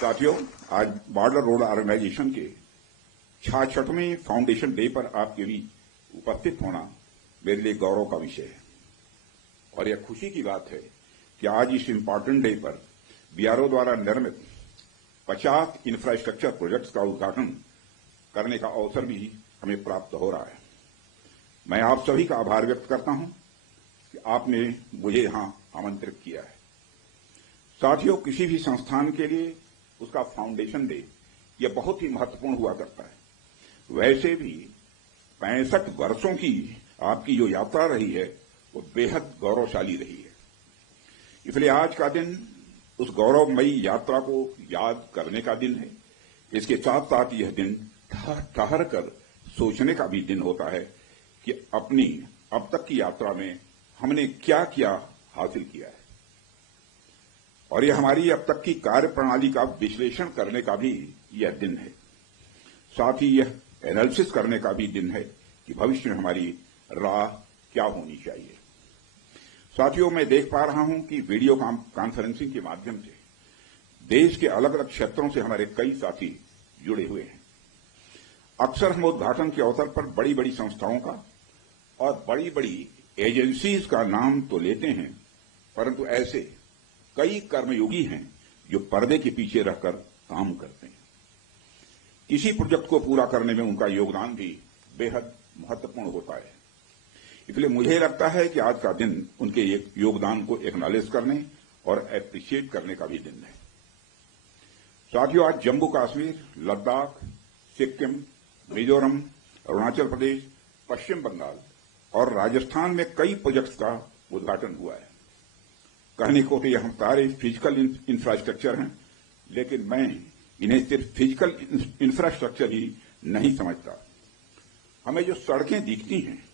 साथियों, आज border road organisation के 66वें फाउंडेशन डे पर आपके बीच उपस्थित होना मेरे लिए गौरव का विषय है और यह खुशी की बात है कि आज इस इम्पोर्टेंट डे पर बीआरओ द्वारा निर्मित 50 इंफ्रास्ट्रक्चर प्रोजेक्ट्स का उद्घाटन करने का अवसर भी हमें प्राप्त हो रहा है। मैं आप सभी का आभार व्यक्त करता हूं कि आपने मुझे यहां आमंत्रित किया है। साथियों, किसी भी संस्थान के लिए उसका फाउंडेशन डे यह बहुत ही महत्वपूर्ण हुआ करता है। वैसे भी 65 वर्षों की आपकी जो यात्रा रही है वो बेहद गौरवशाली रही है। इसलिए आज का दिन उस गौरवमयी यात्रा को याद करने का दिन है। इसके साथ साथ यह दिन ठहर कर सोचने का भी दिन होता है कि अपनी अब तक की यात्रा में हमने क्या क्या हासिल किया है और यह हमारी अब तक की कार्य प्रणाली का विश्लेषण करने का भी यह दिन है। साथ ही यह एनालिसिस करने का भी दिन है कि भविष्य में हमारी राह क्या होनी चाहिए। साथियों, मैं देख पा रहा हूं कि वीडियो कॉन्फ्रेंसिंग के माध्यम से देश के अलग अलग क्षेत्रों से हमारे कई साथी जुड़े हुए हैं। अक्सर हम उद्घाटन के अवसर पर बड़ी बड़ी संस्थाओं का और बड़ी बड़ी एजेंसीज का नाम तो लेते हैं, परंतु ऐसे कई कर्मयोगी हैं जो पर्दे के पीछे रहकर काम करते हैं। किसी प्रोजेक्ट को पूरा करने में उनका योगदान भी बेहद महत्वपूर्ण होता है। इसलिए मुझे लगता है कि आज का दिन उनके योगदान को एक्नॉलेज करने और एप्रिशिएट करने का भी दिन है। साथियों, आज जम्मू कश्मीर, लद्दाख, सिक्किम, मिजोरम, अरुणाचल प्रदेश, पश्चिम बंगाल और राजस्थान में कई प्रोजेक्ट्स का उद्घाटन हुआ है। कहने को तो यह हम सारे फिजिकल इंफ्रास्ट्रक्चर हैं, लेकिन मैं इन्हें सिर्फ फिजिकल इंफ्रास्ट्रक्चर ही नहीं समझता। हमें जो सड़कें दिखती हैं,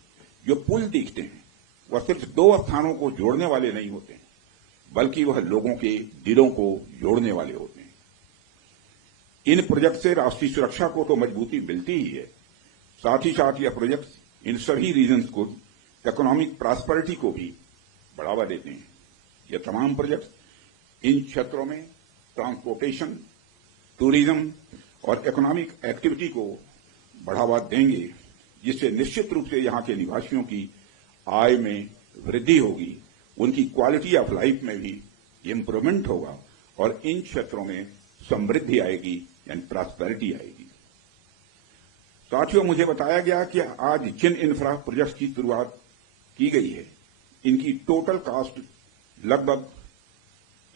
जो पुल दिखते हैं, वह सिर्फ दो स्थानों को जोड़ने वाले नहीं होते हैं, बल्कि वह लोगों के दिलों को जोड़ने वाले होते हैं। इन प्रोजेक्ट से राष्ट्रीय सुरक्षा को तो मजबूती मिलती ही है, साथ ही साथ यह प्रोजेक्ट इन सभी रीजन्स को इकोनॉमिक प्रॉस्पेरिटी को भी बढ़ावा देते हैं। यह तमाम प्रोजेक्ट इन क्षेत्रों में ट्रांसपोर्टेशन, टूरिज्म और इकोनॉमिक एक्टिविटी को बढ़ावा देंगे, जिससे निश्चित रूप से यहां के निवासियों की आय में वृद्धि होगी, उनकी क्वालिटी ऑफ लाइफ में भी इम्प्रूवमेंट होगा और इन क्षेत्रों में समृद्धि आएगी, यानी प्रॉस्पेरिटी आएगी। साथियों, मुझे बताया गया कि आज जिन इंफ्रा प्रोजेक्ट की शुरुआत की गई है, इनकी टोटल कॉस्ट लगभग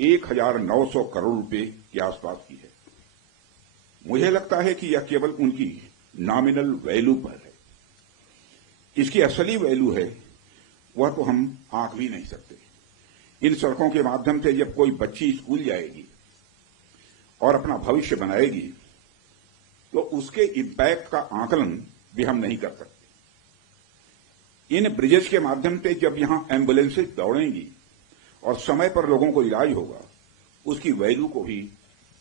1900 करोड़ रुपए के आसपास की है। मुझे लगता है कि यह केवल उनकी नॉमिनल वैल्यू पर है। इसकी असली वैल्यू है वह तो हम आंक भी नहीं सकते। इन सड़कों के माध्यम से जब कोई बच्ची स्कूल जाएगी और अपना भविष्य बनाएगी, तो उसके इंपैक्ट का आकलन भी हम नहीं कर सकते। इन ब्रिजेस के माध्यम से जब यहां एम्बुलेंसेज दौड़ेंगी और समय पर लोगों को इलाज होगा, उसकी वैल्यू को भी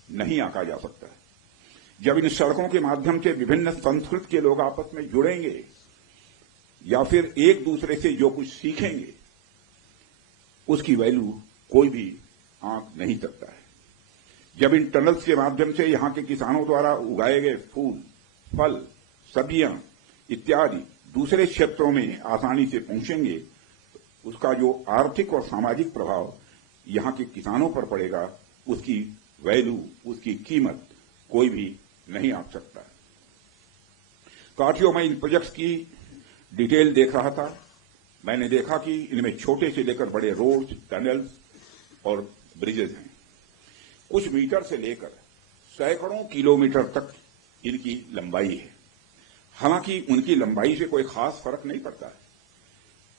नहीं आंका जा सकता है। जब इन सड़कों के माध्यम से विभिन्न संस्कृति के लोग आपस में जुड़ेंगे या फिर एक दूसरे से जो कुछ सीखेंगे, उसकी वैल्यू कोई भी आंक नहीं सकता है। जब इन टनल्स के माध्यम से यहां के किसानों द्वारा उगाए गए फूल, फल, सब्जियां इत्यादि दूसरे क्षेत्रों में आसानी से पहुंचेंगे, उसका जो आर्थिक और सामाजिक प्रभाव यहां के किसानों पर पड़ेगा, उसकी वैल्यू, उसकी कीमत कोई भी नहीं आंक सकता। साथियों, मैं इन प्रोजेक्ट्स की डिटेल देख रहा था। मैंने देखा कि इनमें छोटे से लेकर बड़े रोड्स, टनल्स और ब्रिजेज हैं। कुछ मीटर से लेकर सैकड़ों किलोमीटर तक इनकी लंबाई है। हालांकि उनकी लंबाई से कोई खास फर्क नहीं पड़ता है।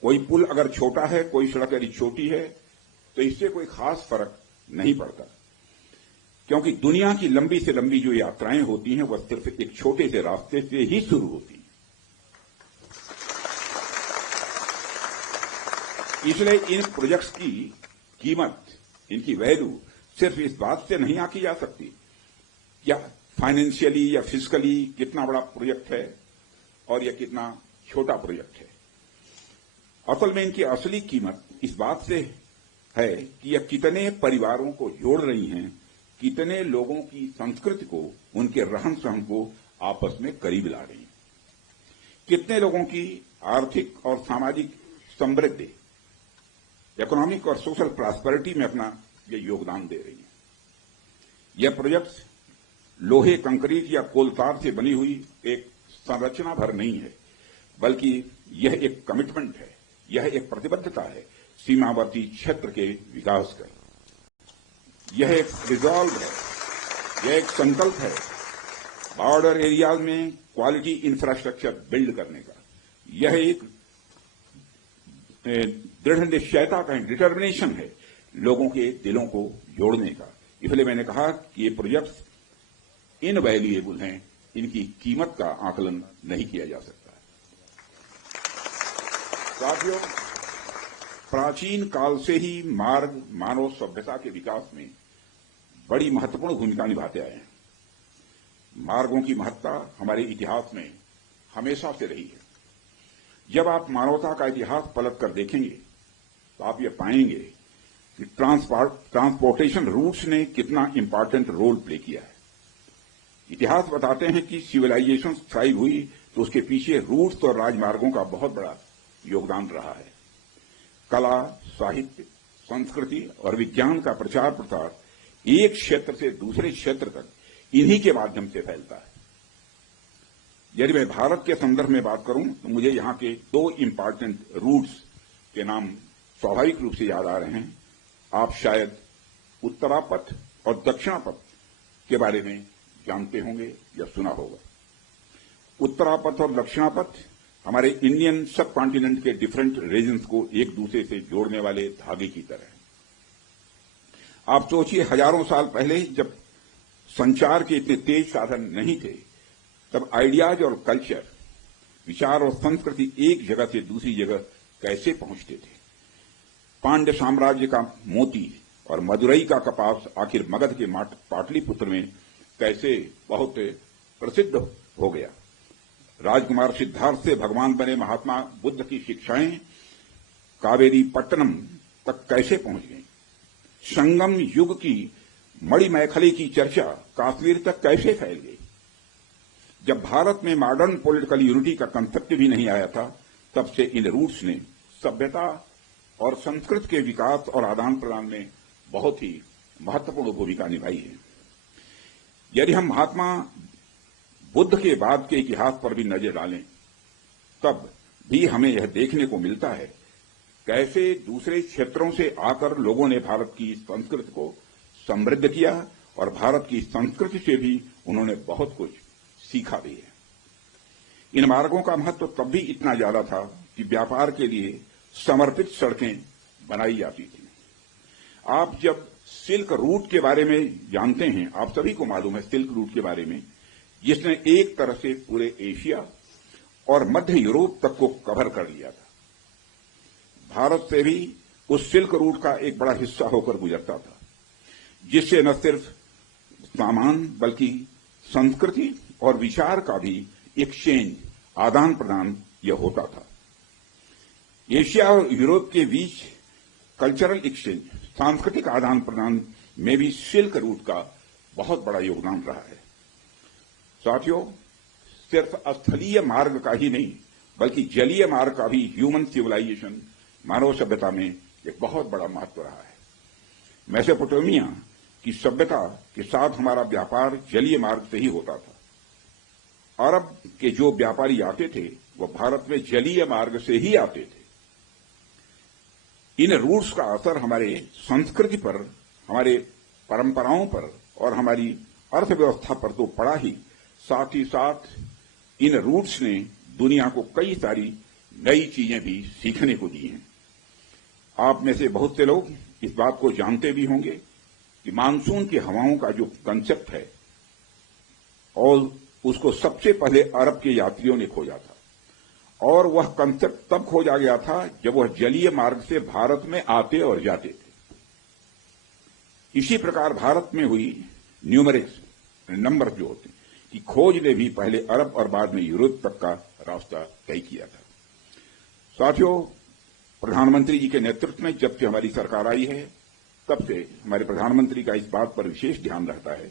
कोई पुल अगर छोटा है, कोई सड़क यदि छोटी है, तो इससे कोई खास फर्क नहीं पड़ता, क्योंकि दुनिया की लंबी से लंबी जो यात्राएं होती हैं, वह सिर्फ एक छोटे से रास्ते से ही शुरू होती हैं। इसलिए इन प्रोजेक्ट्स की कीमत, इनकी वैल्यू सिर्फ इस बात से नहीं आंकी जा सकती या फाइनेंशियली या फिजिकली कितना बड़ा प्रोजेक्ट है और यह कितना छोटा प्रोजेक्ट है। असल में इनकी असली कीमत इस बात से है कि यह कितने परिवारों को जोड़ रही हैं, कितने लोगों की संस्कृति को, उनके रहन सहन को आपस में करीब ला रही हैं, कितने लोगों की आर्थिक और सामाजिक समृद्धि, इकोनॉमिक और सोशल प्रॉस्पेरिटी में अपना ये योगदान दे रही है। यह प्रोजेक्ट लोहे, कंक्रीट या कोलतार से बनी हुई एक संरचना भर नहीं है, बल्कि यह एक कमिटमेंट है, यह एक प्रतिबद्धता है सीमावर्ती क्षेत्र के विकास का। यह एक रिजॉल्व है, यह एक संकल्प है बॉर्डर एरियाज में क्वालिटी इंफ्रास्ट्रक्चर बिल्ड करने का। यह एक दृढ़ निश्चयता का डिटर्मिनेशन है लोगों के दिलों को जोड़ने का। इसलिए मैंने कहा कि ये प्रोजेक्ट्स इनवैल्यूएबल हैं, इनकी कीमत का आकलन नहीं किया जा सकता। साथियों, प्राचीन काल से ही मार्ग मानव सभ्यता के विकास में बड़ी महत्वपूर्ण भूमिका निभाते आए हैं। मार्गों की महत्ता हमारे इतिहास में हमेशा से रही है। जब आप मानवता का इतिहास पलट कर देखेंगे तो आप ये पाएंगे कि ट्रांसपोर्टेशन रूट्स ने कितना इंपॉर्टेंट रोल प्ले किया है। इतिहास बताते हैं कि सिविलाइजेशन थ्राइव हुई तो उसके पीछे रूट्स और राजमार्गों का बहुत बड़ा योगदान रहा है। कला, साहित्य, संस्कृति और विज्ञान का प्रचार प्रसार एक क्षेत्र से दूसरे क्षेत्र तक इन्हीं के माध्यम से फैलता है। यदि मैं भारत के संदर्भ में बात करूं तो मुझे यहां के दो इंपॉर्टेंट रूट्स के नाम स्वाभाविक रूप से याद आ रहे हैं। आप शायद उत्तरापथ और दक्षिणापथ के बारे में जानते होंगे या सुना होगा। उत्तरापथ और दक्षिणापथ हमारे इंडियन सब कॉन्टिनेंट के डिफरेंट रीजन्स को एक दूसरे से जोड़ने वाले धागे की तरह है। आप सोचिए, हजारों साल पहले जब संचार के इतने तेज साधन नहीं थे, तब आइडियाज और कल्चर, विचार और संस्कृति एक जगह से दूसरी जगह कैसे पहुंचते थे। पांड्य साम्राज्य का मोती और मदुरई का कपास आखिर मगध के पाटलिपुत्र में कैसे बहुत प्रसिद्ध हो गया। राजकुमार सिद्धार्थ से भगवान बने महात्मा बुद्ध की शिक्षाएं कावेरी पट्टनम तक कैसे पहुंच गई। संगम युग की मणिमैखली की चर्चा कश्मीर तक कैसे फैल गई। जब भारत में मॉडर्न पॉलिटिकल यूनिटी का कंसेप्ट भी नहीं आया था, तब से इन रूट्स ने सभ्यता और संस्कृति के विकास और आदान प्रदान में बहुत ही महत्वपूर्ण भूमिका निभाई है। यदि हम महात्मा बुद्ध के बाद के इतिहास पर भी नजर डालें, तब भी हमें यह देखने को मिलता है कैसे दूसरे क्षेत्रों से आकर लोगों ने भारत की संस्कृति को समृद्ध किया और भारत की संस्कृति से भी उन्होंने बहुत कुछ सीखा भी है। इन मार्गों का महत्व तब भी इतना ज्यादा था कि व्यापार के लिए समर्पित सड़कें बनाई जाती थी। आप जब सिल्क रूट के बारे में जानते हैं, आप सभी को मालूम है सिल्क रूट के बारे में, जिसने एक तरह से पूरे एशिया और मध्य यूरोप तक को कवर कर लिया था। भारत से भी उस सिल्क रूट का एक बड़ा हिस्सा होकर गुजरता था, जिससे न सिर्फ सामान बल्कि संस्कृति और विचार का भी एक्सचेंज, आदान प्रदान यह होता था। एशिया और यूरोप के बीच कल्चरल एक्सचेंज, सांस्कृतिक आदान प्रदान में भी सिल्क रूट का बहुत बड़ा योगदान रहा है। साथियों, सिर्फ स्थलीय मार्ग का ही नहीं बल्कि जलीय मार्ग का भी ह्यूमन सिविलाइजेशन, मानव सभ्यता में एक बहुत बड़ा महत्व रहा है। मेसोपोटामिया की सभ्यता के साथ हमारा व्यापार जलीय मार्ग से ही होता था। अरब के जो व्यापारी आते थे वो भारत में जलीय मार्ग से ही आते थे। इन रूट्स का असर हमारे संस्कृति पर, हमारे परंपराओं पर और हमारी अर्थव्यवस्था पर तो पड़ा ही, साथ ही साथ इन रूट्स ने दुनिया को कई सारी नई चीजें भी सीखने को दी हैं। आप में से बहुत से लोग इस बात को जानते भी होंगे कि मानसून की हवाओं का जो कंसेप्ट है, और उसको सबसे पहले अरब के यात्रियों ने खोजा था, और वह कंसेप्ट तब खोजा गया था जब वह जलीय मार्ग से भारत में आते और जाते थे। इसी प्रकार भारत में हुई न्यूमेरिक्स, नंबर जो होते की खोज ने भी पहले अरब और बाद में यूरोप तक का रास्ता तय किया था। साथियों, प्रधानमंत्री जी के नेतृत्व में जब से हमारी सरकार आई है, तब से हमारे प्रधानमंत्री का इस बात पर विशेष ध्यान रहता है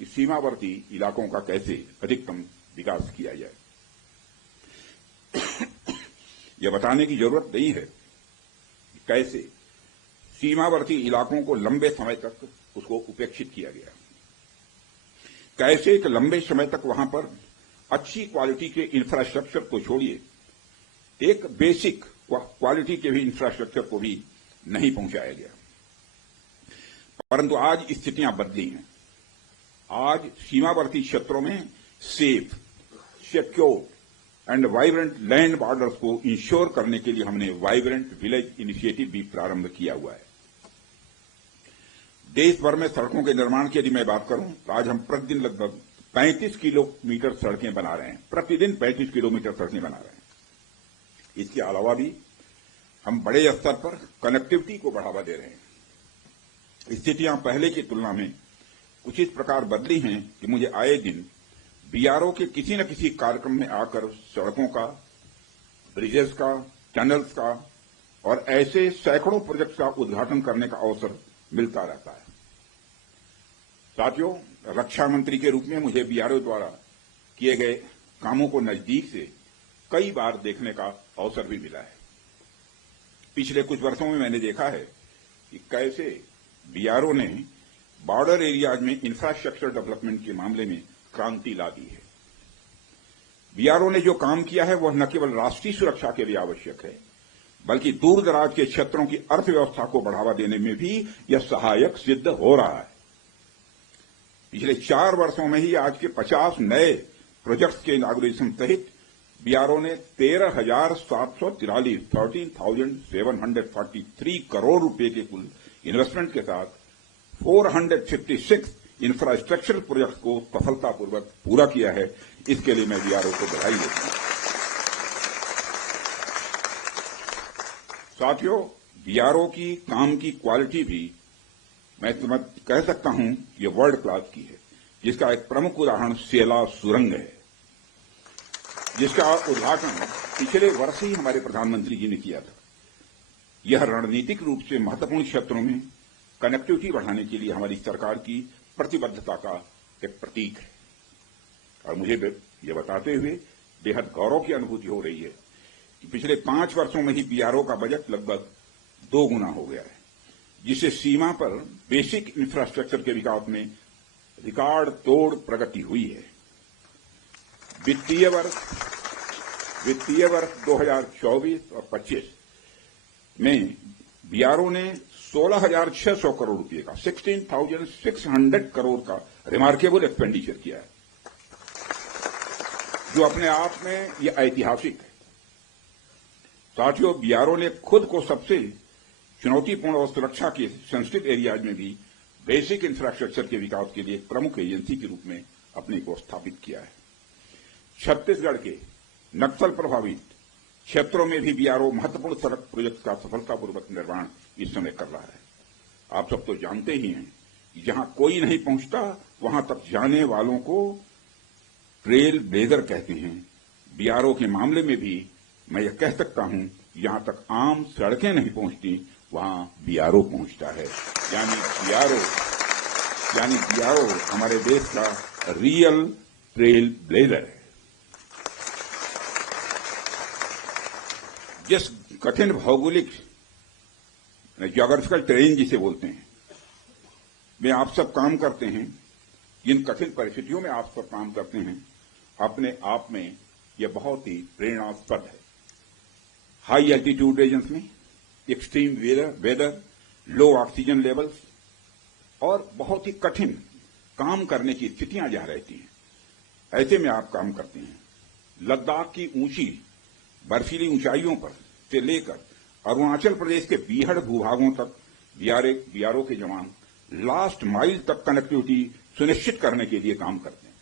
कि सीमावर्ती इलाकों का कैसे अधिकतम विकास किया जाए। यह बताने की जरूरत नहीं है कि कैसे सीमावर्ती इलाकों को लंबे समय तक उसको उपेक्षित किया गया, कैसे एक लंबे समय तक वहां पर अच्छी क्वालिटी के इंफ्रास्ट्रक्चर को छोड़िए एक बेसिक क्वालिटी के भी इंफ्रास्ट्रक्चर को भी नहीं पहुंचाया गया। परंतु आज स्थितियां बदली हैं। आज सीमावर्ती क्षेत्रों में safe, secure and vibrant land borders को इंश्योर करने के लिए हमने वाइब्रेंट विलेज इनिशिएटिव भी प्रारंभ किया हुआ है। देश भर में सड़कों के निर्माण की यदि मैं बात करूं तो आज हम प्रतिदिन लगभग 35 किलोमीटर सड़कें बना रहे हैं, प्रतिदिन 35 किलोमीटर सड़कें बना रहे हैं। इसके अलावा भी हम बड़े स्तर पर कनेक्टिविटी को बढ़ावा दे रहे हैं। स्थितियां पहले की तुलना में कुछ इस प्रकार बदली हैं कि मुझे आए दिन बीआरओ के किसी न किसी कार्यक्रम में आकर सड़कों का, ब्रिजेस का, टनल्स का और ऐसे सैकड़ों प्रोजेक्ट्स का उद्घाटन करने का अवसर मिलता रहता है। साथियों, रक्षा मंत्री के रूप में मुझे बीआरओ द्वारा किए गए कामों को नजदीक से कई बार देखने का अवसर भी मिला है। पिछले कुछ वर्षों में मैंने देखा है कि कैसे बीआरओ ने बॉर्डर एरियाज में इंफ्रास्ट्रक्चर डेवलपमेंट के मामले में क्रांति ला दी है। बीआरओ ने जो काम किया है वह न केवल राष्ट्रीय सुरक्षा के लिए आवश्यक है, बल्कि दूर दराज के क्षेत्रों की अर्थव्यवस्था को बढ़ावा देने में भी यह सहायक सिद्ध हो रहा है। पिछले 4 वर्षों में ही आज के 50 नए प्रोजेक्ट्स के इनॉग्रेशन सहित बीआरओ ने 13,743 करोड़ रुपए के कुल इन्वेस्टमेंट के साथ 456 इंफ्रास्ट्रक्चर प्रोजेक्ट को सफलतापूर्वक पूरा किया है। इसके लिए मैं बीआरओ को बधाई देता हूं। साथियों, बीआरओ की काम की क्वालिटी भी मैं कह सकता हूं ये वर्ल्ड क्लास की है, जिसका एक प्रमुख उदाहरण सेला सुरंग है, जिसका उद्घाटन पिछले वर्ष ही हमारे प्रधानमंत्री जी ने किया था। यह रणनीतिक रूप से महत्वपूर्ण क्षेत्रों में कनेक्टिविटी बढ़ाने के लिए हमारी सरकार की प्रतिबद्धता का एक प्रतीक है। और मुझे यह बताते हुए बेहद गौरव की अनुभूति हो रही है कि पिछले 5 वर्षों में ही बीआरओ का बजट लगभग 2 गुना हो गया है, जिससे सीमा पर बेसिक इंफ्रास्ट्रक्चर के विकास में रिकॉर्ड तोड़ प्रगति हुई है। वित्तीय वर्ष 2024 और 25 में बीआरओ ने 16,600 करोड़ रुपए का 16,600 करोड़ का रिमार्केबल एक्सपेंडिचर किया है, जो अपने आप में यह ऐतिहासिक है। साथियों, बीआरओ ने खुद को सबसे चुनौतीपूर्ण और सुरक्षा के सेंसिटिव एरियाज में भी बेसिक इंफ्रास्ट्रक्चर के विकास के लिए एक प्रमुख एजेंसी के रूप में अपने को स्थापित किया है। छत्तीसगढ़ के नक्सल प्रभावित क्षेत्रों में भी बीआरओ महत्वपूर्ण सड़क प्रोजेक्ट का सफलतापूर्वक निर्माण इस समय कर रहा है। आप सब तो जानते ही हैं कि जहां कोई नहीं पहुंचता वहां तक जाने वालों को ट्रेल ब्लेजर कहते हैं। बीआरओ के मामले में भी मैं यह कह सकता हूं, जहां तक आम सड़कें नहीं पहुंचती वहां बीआरओ पहुंचता है। यानी बीआरओ हमारे देश का रियल ट्रेल ब्लेजर है। जिस कठिन भौगोलिक ज्योग्राफिकल टेरेन जिसे बोलते हैं में आप सब काम करते हैं, जिन कठिन परिस्थितियों में आप सब काम करते हैं, अपने आप में यह बहुत ही प्रेरणास्पद है। हाई एल्टीट्यूड रीजन्स में एक्सट्रीम वेदर, लो ऑक्सीजन लेवल्स और बहुत ही कठिन काम करने की स्थितियां जहां रहती हैं, ऐसे में आप काम करते हैं। लद्दाख की ऊंची बर्फीली ऊंचाइयों पर से लेकर अरुणाचल प्रदेश के बीहड़ भूभागों तक बीआरओ के जवान लास्ट माइल तक कनेक्टिविटी सुनिश्चित करने के लिए काम करते हैं।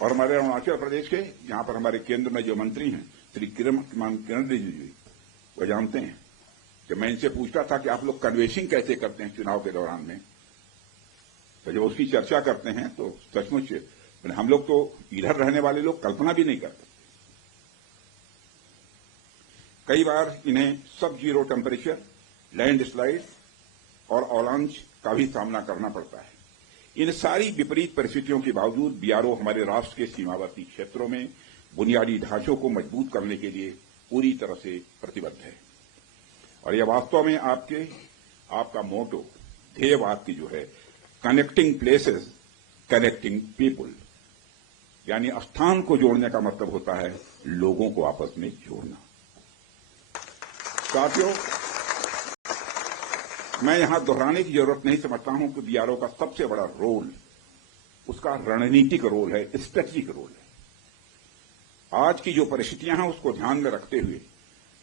और हमारे अरुणाचल प्रदेश के यहां पर हमारे केंद्र में जो मंत्री हैं श्री किरण रिजिजू जी, वो जानते हैं जब मैं इनसे पूछता था कि आप लोग कन्वेंसिंग कैसे करते हैं चुनाव के दौरान में, तो जब उसकी चर्चा करते हैं तो सचमुच हम लोग तो इधर रहने वाले लोग कल्पना भी नहीं करते। कई बार इन्हें सब जीरो टेम्परेचर, लैंडस्लाइड्स और अवलांच का भी सामना करना पड़ता है। इन सारी विपरीत परिस्थितियों के बावजूद बीआरओ हमारे राष्ट्र के सीमावर्ती क्षेत्रों में बुनियादी ढांचों को मजबूत करने के लिए पूरी तरह से प्रतिबद्ध है। और यह वास्तव में आपका मोटो, ध्येय वाक्य जो है, कनेक्टिंग प्लेसेस, कनेक्टिंग पीपुल, यानी स्थान को जोड़ने का मतलब होता है लोगों को आपस में जोड़ना। साथियों, मैं यहां दोहराने की जरूरत नहीं समझता हूं कि बीआरओ का सबसे बड़ा रोल उसका रणनीतिक रोल है, स्ट्रेटेजिक रोल है। आज की जो परिस्थितियां हैं उसको ध्यान में रखते हुए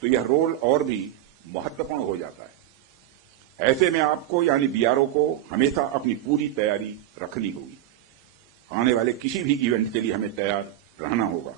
तो यह रोल और भी महत्वपूर्ण हो जाता है। ऐसे में आपको यानी बीआरओ को हमेशा अपनी पूरी तैयारी रखनी होगी। आने वाले किसी भी इवेंट के लिए हमें तैयार रहना होगा।